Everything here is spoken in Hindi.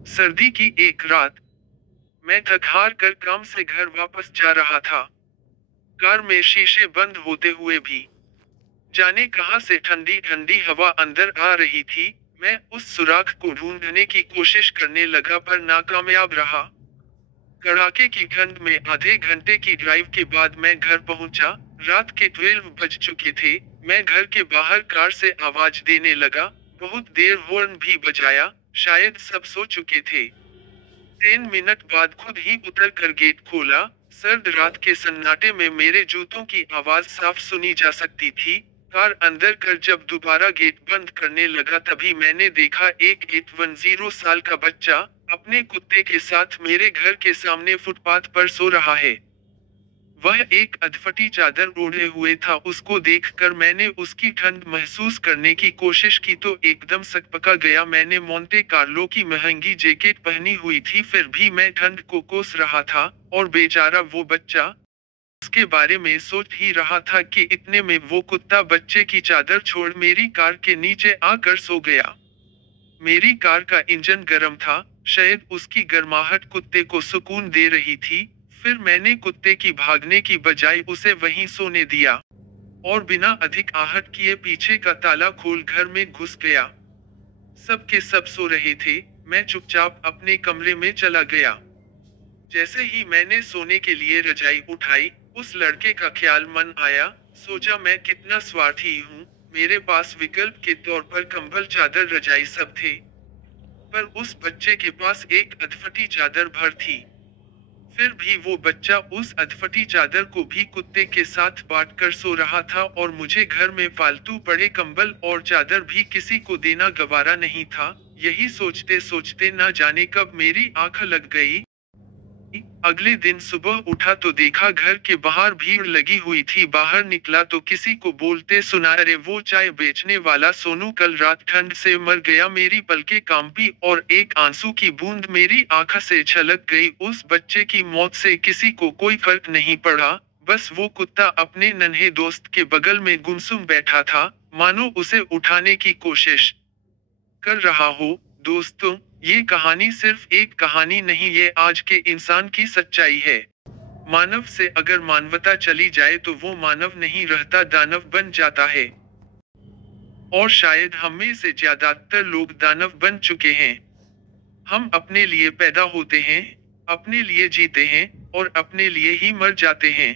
सर्दी की एक रात, मैं थक हार कर काम से घर वापस जा रहा था। कार में शीशे बंद होते हुए भी जाने कहां से ठंडी ठंडी हवा अंदर आ रही थी। मैं उस सुराख को ढूंढने की कोशिश करने लगा पर नाकामयाब रहा। कड़ाके की ठंड में आधे घंटे की ड्राइव के बाद मैं घर पहुंचा। रात के 12 बज चुके थे। मैं घर के बाहर कार से आवाज देने लगा। बहुत देर हॉर्न भी बजाया, शायद सब सो चुके थे। 3 मिनट बाद खुद ही उतर कर गेट खोला। सर्द रात के सन्नाटे में मेरे जूतों की आवाज साफ सुनी जा सकती थी। कार अंदर कर जब दोबारा गेट बंद करने लगा तभी मैंने देखा एक 810 साल का बच्चा अपने कुत्ते के साथ मेरे घर के सामने फुटपाथ पर सो रहा है। वह एक अधफटी चादर ओढ़े हुए था। उसको देखकर मैंने उसकी ठंड महसूस करने की कोशिश की तो एकदम सकपका गया। मैंने मोंटे कार्लो की महंगी जैकेट पहनी हुई थी फिर भी मैं ठंड को कोस रहा था। और बेचारा वो बच्चा, उसके बारे में सोच ही रहा था कि इतने में वो कुत्ता बच्चे की चादर छोड़ मेरी कार के नीचे आकर सो गया। मेरी कार का इंजन गर्म था, शायद उसकी गर्माहट कुत्ते को सुकून दे रही थी। फिर मैंने कुत्ते की भागने की बजाय उसे वहीं सोने दिया और बिना अधिक आहट किए पीछे का ताला खोल घर में घुस गया। सब के सब सो रहे थे। मैं चुपचाप अपने कमरे में चला गया। जैसे ही मैंने सोने के लिए रजाई उठाई, उस लड़के का ख्याल मन आया। सोचा मैं कितना स्वार्थी हूँ, मेरे पास विकल्प के तौर पर कंबल चादर रजाई सब थे। पर उस बच्चे के पास एक अधफटी चादर भर थी। फिर भी वो बच्चा उस अधफटी चादर को भी कुत्ते के साथ बांटकर सो रहा था और मुझे घर में फालतू पड़े कंबल और चादर भी किसी को देना गवारा नहीं था। यही सोचते सोचते न जाने कब मेरी आंख लग गई। अगले दिन सुबह उठा तो देखा घर के बाहर भीड़ लगी हुई थी। बाहर निकला तो किसी को बोलते सुना, अरे वो चाय बेचने वाला सोनू कल रात ठंड से मर गया। मेरी पलकें कांपी और एक आंसू की बूंद मेरी आंख से छलक गई। उस बच्चे की मौत से किसी को कोई फर्क नहीं पड़ा, बस वो कुत्ता अपने नन्हे दोस्त के बगल में गुमसुम बैठा था, मानो उसे उठाने की कोशिश कर रहा हो। दोस्तों, ये कहानी सिर्फ एक कहानी नहीं, ये आज के इंसान की सच्चाई है। मानव से अगर मानवता चली जाए तो वो मानव नहीं रहता, दानव बन जाता है। और शायद हम में से ज्यादातर लोग दानव बन चुके हैं। हम अपने लिए पैदा होते हैं, अपने लिए जीते हैं और अपने लिए ही मर जाते हैं।